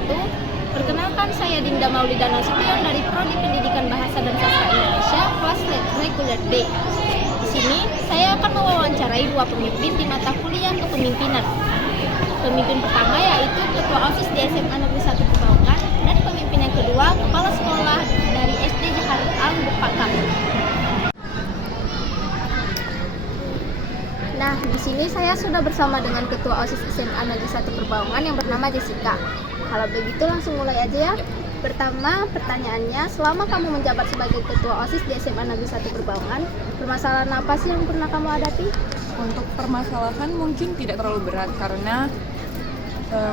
wabarakatuh. Perkenalkan, saya Dinda Maulida Nasution dari Prodi Pendidikan Bahasa dan Sastra Indonesia, kelas reguler B. Di sini saya akan mewawancarai dua pemimpin di mata kuliah kepemimpinan. Pemimpin pertama yaitu Ketua OSIS di SMA Negeri 1 Pekalongan, dan pemimpin yang kedua Kepala Sekolah dari SD Jaharut Am Bupakam. Nah, di sini saya sudah bersama dengan Ketua OSIS SMA Negeri 1 Perbaungan yang bernama Jessica. Kalau begitu langsung mulai aja ya. Pertama, pertanyaannya, selama kamu menjabat sebagai Ketua OSIS di SMA Negeri 1 Perbaungan, permasalahan apa sih yang pernah kamu hadapi? Untuk permasalahan mungkin tidak terlalu berat karena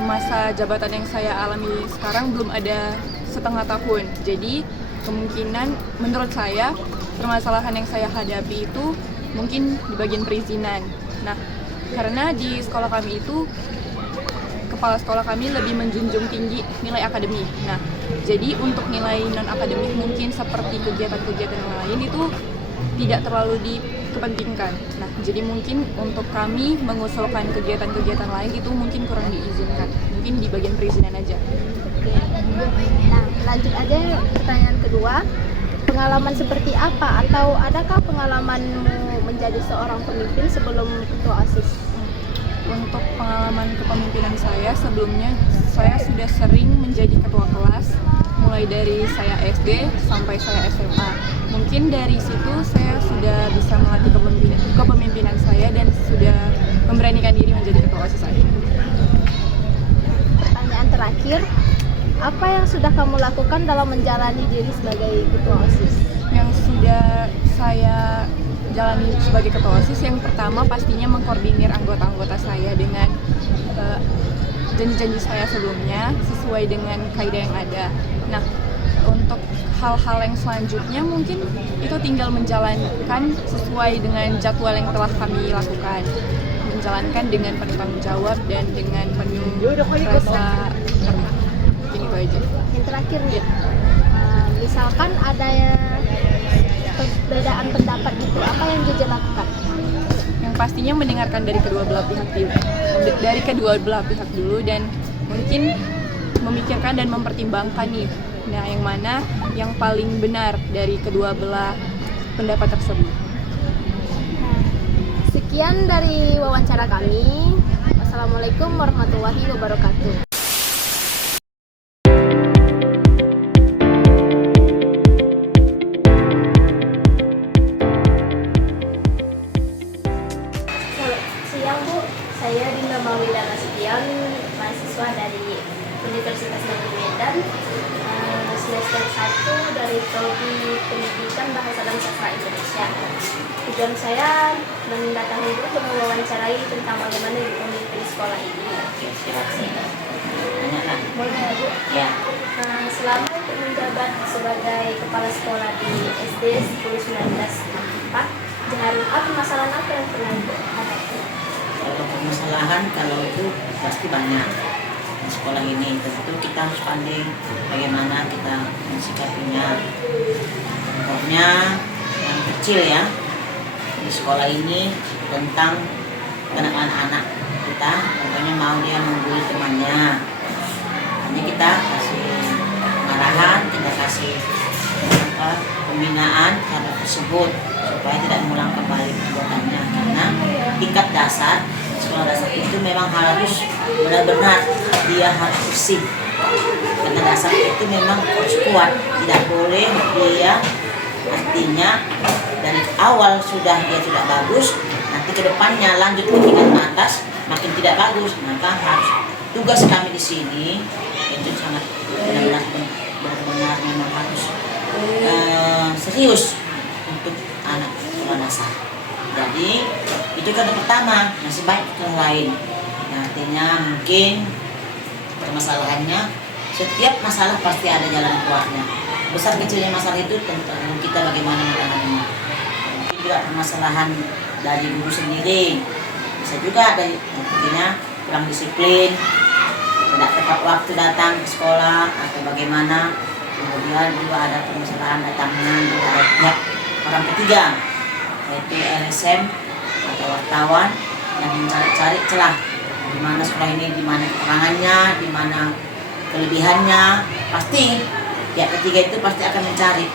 masa jabatan yang saya alami sekarang belum ada setengah tahun. Jadi kemungkinan menurut saya permasalahan yang saya hadapi itu mungkin di bagian perizinan. Nah, karena di sekolah kami itu kepala sekolah kami lebih menjunjung tinggi nilai akademik. Nah, jadi untuk nilai non-akademik mungkin seperti kegiatan-kegiatan lain itu tidak terlalu dikepentingkan. Nah, jadi mungkin untuk kami mengusulkan kegiatan-kegiatan lain itu mungkin kurang diizinkan. Mungkin di bagian perizinan aja. Oke. Nah, lanjut aja pertanyaan kedua. Pengalaman seperti apa atau adakah pengalamanmu menjadi seorang pemimpin sebelum Ketua OSIS? Untuk pengalaman kepemimpinan saya sebelumnya, saya sudah sering menjadi ketua kelas mulai dari saya SD sampai saya SMA. Mungkin dari situ saya sudah bisa melatih kepemimpinan saya dan sudah memberanikan diri menjadi ketua OSIS saya. Pertanyaan terakhir, apa yang sudah kamu lakukan dalam menjalani diri sebagai Ketua OSIS? Yang sudah saya jalani sebagai ketua OSIS, yang pertama pastinya mengkoordinir anggota-anggota saya dengan janji-janji saya sebelumnya sesuai dengan kaidah yang ada. Nah, untuk hal-hal yang selanjutnya mungkin itu tinggal menjalankan sesuai dengan jadwal yang telah kami lakukan, menjalankan dengan penuh tanggung jawab dan dengan penuh rasa hormat. Mungkin itu aja. Yang terakhir nih, misalkan ada perbedaan pendapat gitu, apa yang Jeje lakukan? Yang pastinya mendengarkan dari kedua belah pihak dulu dan mungkin memikirkan dan mempertimbangkan nih. Nah, yang mana yang paling benar dari kedua belah pendapat tersebut. Sekian dari wawancara kami. Wassalamualaikum warahmatullahi wabarakatuh. Siang Bu, saya Dinda Maulida Nasution, mahasiswa dari Universitas Negeri Medan, semester 1 dari Prodi Pendidikan Bahasa dan Sastra Indonesia. Tujuan saya mendatangi Bu untuk mewawancarai tentang bagaimana memimpin sekolah ini. Boleh Bu? Ya. Selama menjabat sebagai kepala sekolah di SD 1019 Jaharut Am, permasalahan apa yang pernah Ibu hadapi? Kalau permasalahan, kalau itu pasti banyak di sekolah ini. Tentu kita harus pandai bagaimana kita mensikapinya. Contohnya yang kecil ya, di sekolah ini tentang anak-anak kita. Contohnya mau dia menggulung temannya, hanya kita kasih pengarahan, kita kasih pembinaan terhadap tersebut supaya tidak mengulang kembali perbuatannya. Karena tingkat dasar sekolah dasar itu memang harus benar-benar dia harus bersih. Karena dasar itu memang harus kuat, tidak boleh dia artinya dari awal sudah dia tidak bagus, nanti ke depannya lanjut ke tingkat atas makin tidak bagus. Maka harus tugas kami di sini itu sangat benar-benar memang harus serius untuk anak sekolah dasar. Jadi itu kan yang pertama, masih banyak yang lain. Nah, artinya mungkin permasalahannya setiap masalah pasti ada jalan keluarnya. Besar kecilnya masalah itu tentang kita bagaimana menanganinya. Mungkin juga permasalahan dari guru sendiri, bisa juga dari artinya kurang disiplin, tidak tepat waktu datang ke sekolah atau bagaimana. Kemudian juga ada permasalahan datangnya dari pihak orang ketiga, yaitu LSM atau wartawan yang mencari-cari celah di mana sekolah ini, di mana keterangannya, di mana kelebihannya, pasti pihak ketiga itu pasti akan mencari.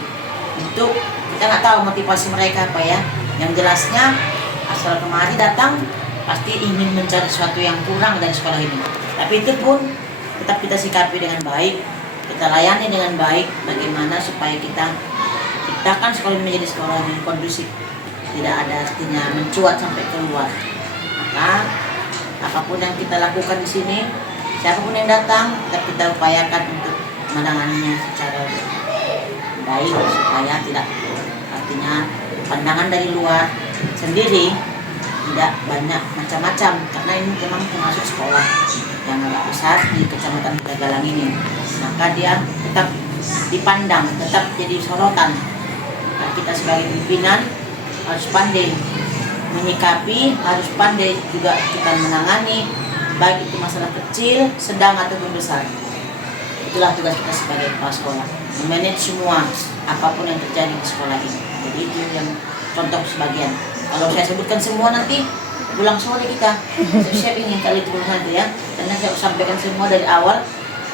Untuk kita nggak tahu motivasi mereka apa ya. Yang jelasnya asal kemari datang pasti ingin mencari sesuatu yang kurang dari sekolah ini. Tapi itu pun tetap kita sikapi dengan baik, kita layani dengan baik. Bagaimana supaya kita ciptakan sekolah ini menjadi sekolah yang kondusif, tidak ada artinya mencuat sampai keluar. Maka apapun yang kita lakukan di sini, siapapun yang datang, tetap kita upayakan untuk menanganinya secara baik supaya tidak, artinya pandangan dari luar sendiri tidak banyak macam-macam, karena ini memang termasuk sekolah yang agak besar di Kecamatan Galang ini. Maka dia tetap dipandang, tetap jadi sorotan. Nah, kita sebagai pimpinan harus pandai menyikapi, harus pandai juga kita menangani, baik itu masalah kecil, sedang ataupun besar. Itulah tugas kita sebagai kepala sekolah, memanage semua apapun yang terjadi di sekolah ini. Jadi itu yang contoh sebagian. Kalau saya sebutkan semua nanti pulang sore kita siap ingin kali itu nanti ya. Karena saya sampaikan semua dari awal,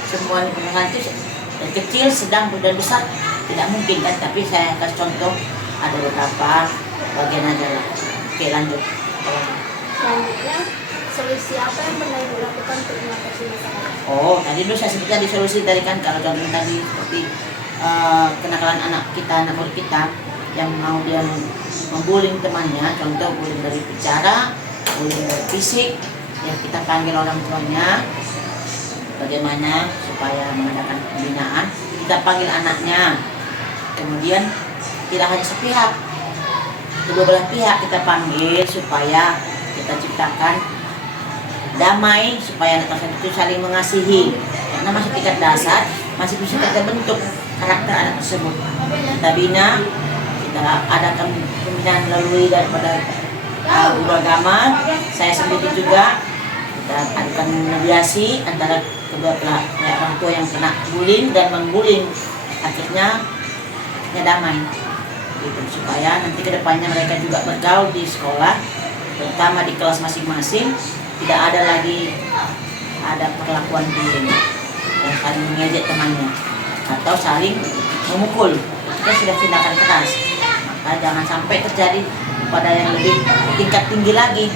semua ini nanti dari kecil, sedang dan besar tidak mungkin kan. Tapi saya kasih contoh ada beberapa bagian aja lah. Oke, lanjut. Selanjutnya, solusi apa yang pernah Ibu lakukan untuk mengatasi masalah? Oh, tadi dulu saya sebutkan di solusi tadi kan, kalau contoh tadi seperti kenakalan anak kita, anak murid kita yang mau dia membullying temannya, contoh bullying dari bicara, bullying dari fisik, ya kita panggil orang tuanya, bagaimana supaya mengadakan pembinaan, kita panggil anaknya, kemudian tidak hanya sepihak, kedua belah pihak kita panggil supaya kita ciptakan damai, supaya anak tersebut itu saling mengasihi, karena masih tingkat dasar, masih bisa kita bentuk karakter anak tersebut. Kita bina, kita adakan pembinaan melalui daripada guru agama, saya sendiri juga, kita adakan mediasi antara kedua belah orang tua yang kena bullying dan membullying, akhirnya damai gitu, supaya nanti kedepannya mereka juga bergaul di sekolah, terutama di kelas masing-masing, tidak ada lagi perlakuan bullying yang saling mengejek temannya atau saling memukul. Kita sudah tindakan keras, maka jangan sampai terjadi pada yang lebih tingkat tinggi lagi.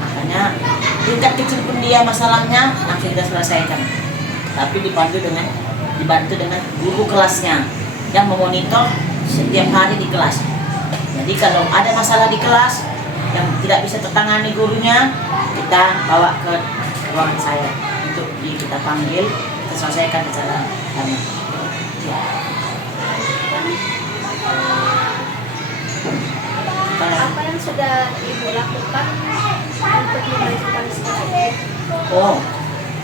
Makanya tingkat kecil pun dia masalahnya langsung kita selesaikan, tapi dibantu dengan guru kelasnya yang memonitor setiap hari di kelas. Jadi kalau ada masalah di kelas yang tidak bisa tertangani gurunya, kita bawa ke ruangan saya untuk kita panggil, kita selesaikan secara damai. Apa yang sudah Ibu lakukan untuk memajukan sekolah ini? Oh,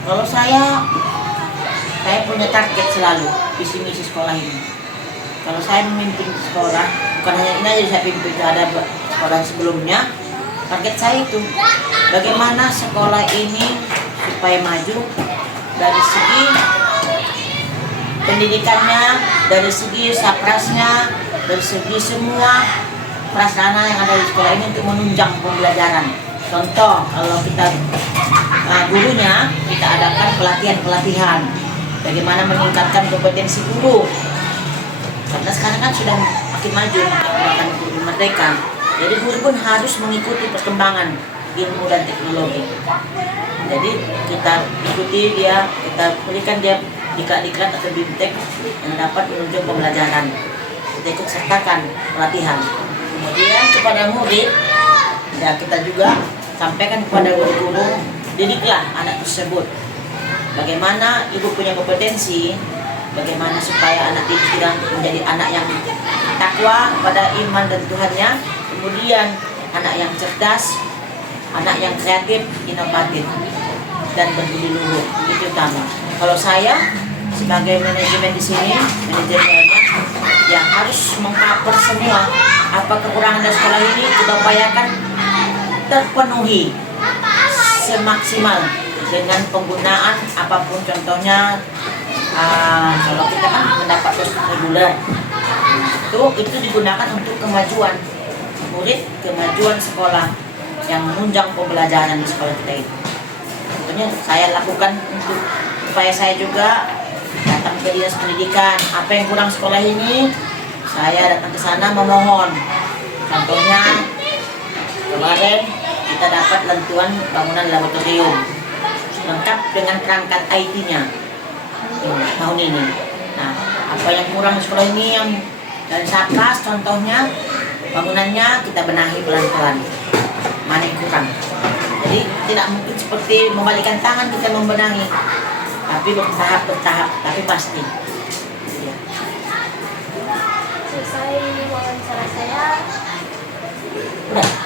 kalau saya punya target selalu visi misi sekolah ini. Kalau saya memimpin sekolah, bukan hanya ini aja saya pimpin, ada sekolah sebelumnya. Target saya itu bagaimana sekolah ini supaya maju dari segi pendidikannya, dari segi saprasnya, dari segi semua prasarana yang ada di sekolah ini untuk menunjang pembelajaran. Contoh, kalau kita gurunya, kita adakan pelatihan-pelatihan bagaimana meningkatkan kompetensi guru, karena sekarang kan sudah makin maju menggunakan guru merdeka. Jadi guru pun harus mengikuti perkembangan ilmu dan teknologi. Jadi kita ikuti dia, kita berikan dia diklat-diklat atau bimtek yang dapat menunjang pembelajaran. Kita ikut sertakan pelatihan. Kemudian kepada murid, ya kita juga sampaikan kepada guru-guru, didiklah anak tersebut. Bagaimana ibu punya kompetensi, bagaimana supaya anak didik kita menjadi anak yang takwa pada iman dan Tuhannya. Kemudian anak yang cerdas, anak yang kreatif, inovatif, dan berbudi luhur, itu utama. Kalau saya sebagai manajemen di sini, manajemennya yang harus mengcover semua apa kekurangan dari sekolah ini, kita upayakan terpenuhi semaksimal dengan penggunaan apapun. Contohnya kalau kita kan mendapat dosis reguler, itu digunakan untuk kemajuan murid, kemajuan sekolah yang menunjang pembelajaran di sekolah kita itu. Contohnya saya lakukan untuk supaya saya juga datang ke dinas pendidikan. Apa yang kurang sekolah ini, saya datang ke sana memohon. Contohnya kemarin kita dapat bantuan bangunan laboratorium lengkap dengan perangkat IT-nya tahun ini. Nah, apa yang kurang di sekolah ini yang dari Satgas contohnya bangunannya kita benahi pelan-pelan. Mana yang kurang? Jadi tidak mungkin seperti membalikan tangan kita membenahi, tapi bertahap, tapi pasti. Ya. Selesai wawancara saya. Udah.